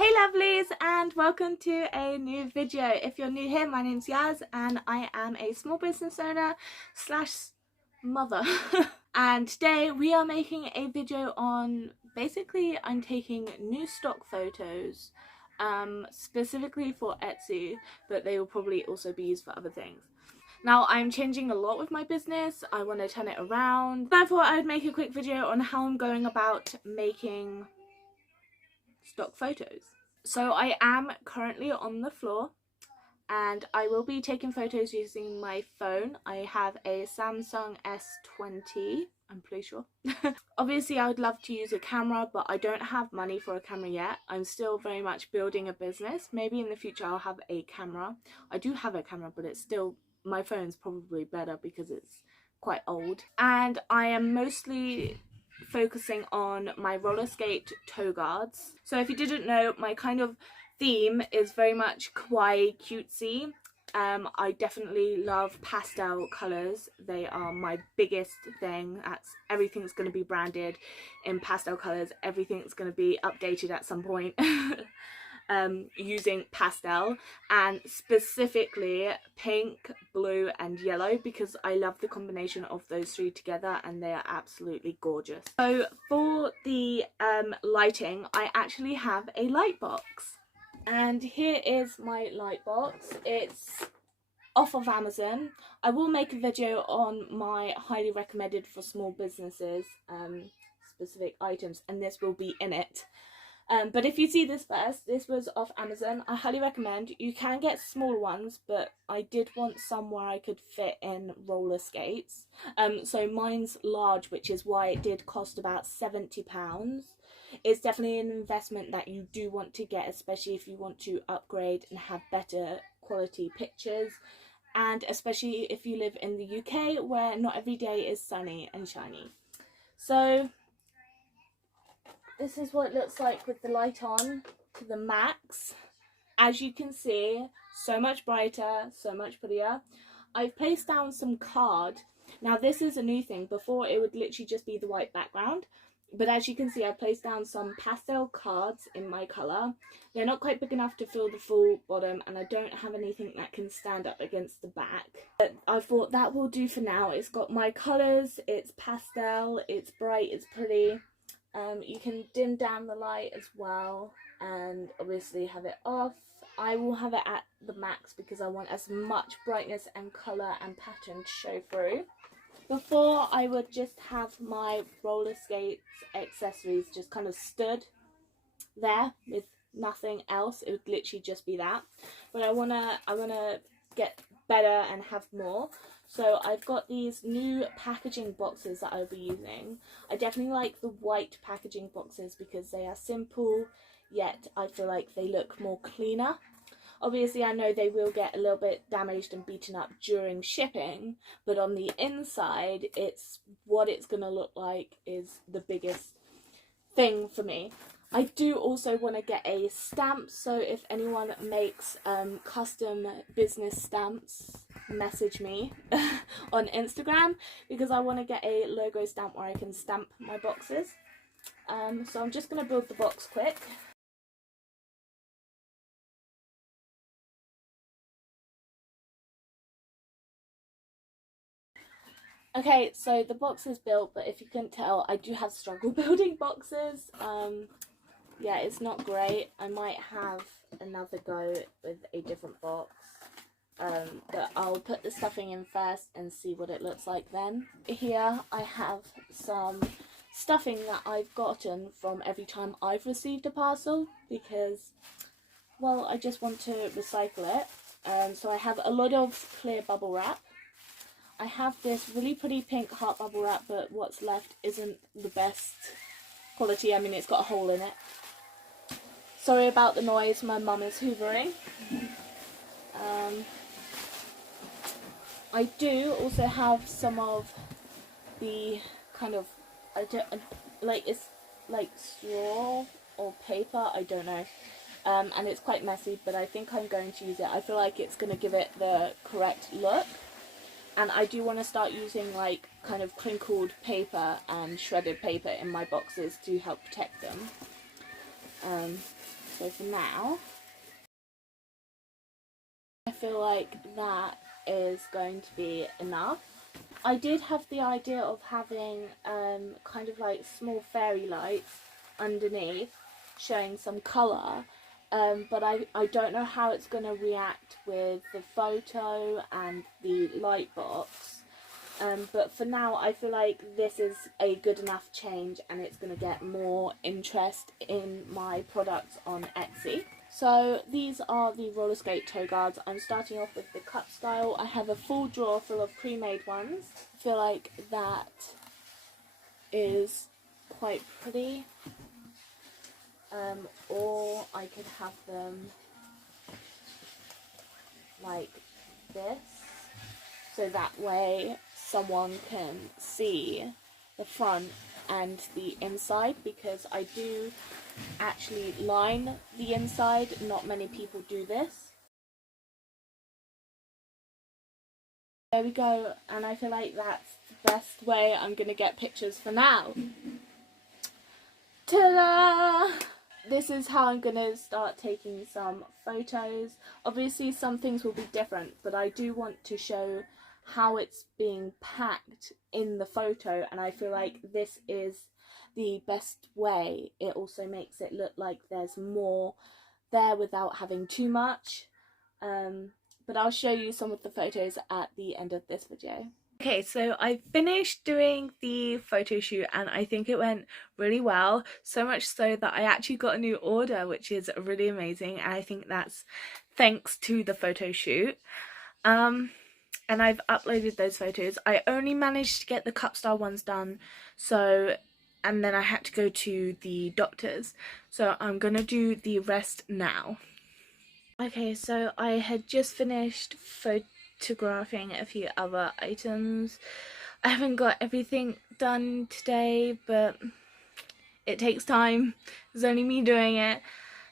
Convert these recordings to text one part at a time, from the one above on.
Hey lovelies, and welcome to a new video. If you're new here, my name's Yaz and I am a small business owner slash mother. And today we are making a video on, basically I'm taking new stock photos specifically for Etsy, but they will probably also be used for other things. Now I'm changing a lot with my business. I want to turn it around. I thought I'd make a quick video on how I'm going about making stock photos. So I am currently on the floor and I will be taking photos using my phone. I have a Samsung S20, I'm pretty sure. Obviously I would love to use a camera, but I don't have money for a camera yet. I'm still very much building a business. Maybe in the future I'll have a camera. I do have a camera, but it's still, my phone's probably better because it's quite old. And I am mostly focusing on my roller skate toe guards. So if you didn't know, my kind of theme is very much kawaii cutesy. I definitely love pastel colours. They are my biggest thing. Everything's going to be branded in pastel colours. Everything's going to be updated at some point. Using pastel, and specifically pink, blue and yellow, because I love the combination of those three together and they are absolutely gorgeous. So for the lighting, I actually have a light box, and here is my light box. It's off of Amazon. I will make a video on my highly recommended for small businesses specific items, and this will be in it. But if you see this first, this was off Amazon. I highly recommend. You can get smaller ones, but I did want some where I could fit in roller skates. So mine's large, which is why it did cost about £70. It's definitely an investment that you do want to get, especially if you want to upgrade and have better quality pictures. And especially if you live in the UK, where not every day is sunny and shiny. So this is what it looks like with the light on to the max. As you can see, so much brighter, so much prettier. I've placed down some card. Now this is a new thing. Before it would literally just be the white background. But as you can see, I've placed down some pastel cards in my colour. They're not quite big enough to fill the full bottom, and I don't have anything that can stand up against the back. But I thought that will do for now. It's got my colours, it's pastel, it's bright, it's pretty. You can dim down the light as well, and obviously have it off. I will have it at the max because I want as much brightness and colour and pattern to show through. Before, I would just have my roller skates accessories just kind of stood there with nothing else. It would literally just be that. But I wanna get better and have more. So I've got these new packaging boxes that I'll be using. I definitely like the white packaging boxes because they are simple, yet I feel like they look more cleaner. Obviously I know they will get a little bit damaged and beaten up during shipping, but on the inside, what it's going to look like is the biggest thing for me. I do also want to get a stamp, so if anyone makes custom business stamps, message me on Instagram, because I want to get a logo stamp where I can stamp my boxes. So I'm just going to build the box quick. Okay, so the box is built, but if you couldn't tell, I do have struggle building boxes. Yeah, it's not great. I might have another go with a different box. But I'll put the stuffing in first and see what it looks like then. Here I have some stuffing that I've gotten from every time I've received a parcel because, well, I just want to recycle it. So I have a lot of clear bubble wrap. I have this really pretty pink heart bubble wrap, but what's left isn't the best quality. I mean, it's got a hole in it. Sorry about the noise, my mum is hoovering. I do also have some of the kind of, it's like straw or paper, I don't know. And it's quite messy, but I think I'm going to use it. I feel like it's going to give it the correct look. And I do want to start using like kind of crinkled paper and shredded paper in my boxes to help protect them. So for now, I feel like that is going to be enough. I did have the idea of having kind of like small fairy lights underneath showing some colour, but I don't know how it's going to react with the photo and the light box. But for now, I feel like this is a good enough change, and it's going to get more interest in my products on Etsy. So these are the roller skate toe guards. I'm starting off with the cut style. I have a full drawer full of pre-made ones. I feel like that is quite pretty. Or I could have them like this, so that way someone can see the front and the inside, because I do actually line the inside. Not many people do this. There we go, and I feel like that's the best way I'm going to get pictures for now. Ta-da! This is how I'm going to start taking some photos. Obviously some things will be different, but I do want to show how it's being packed in the photo, and I feel like this is the best way. It also makes it look like there's more there without having too much. But I'll show you some of the photos at the end of this video. Okay, so I finished doing the photo shoot and I think it went really well, so much so that I actually got a new order, which is really amazing, and I think that's thanks to the photo shoot. And I've uploaded those photos. I only managed to get the cup style ones done, and then I had to go to the doctor's, so I'm gonna do the rest now. Okay, so I had just finished photographing a few other items. I haven't got everything done today, but it takes time. It's only me doing it.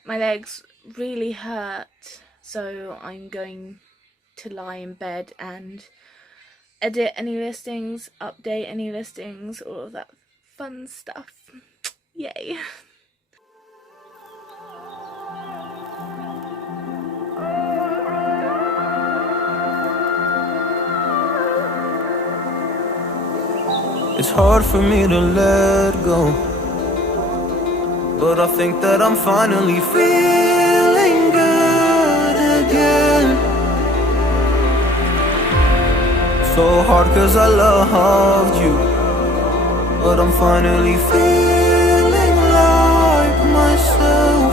My legs really hurt, so I'm going to lie in bed and edit any listings, update any listings, all of that fun stuff. Yay. It's hard for me to let go, but I think that I'm finally feeling good again. So hard cause I loved you, but I'm finally feeling like myself.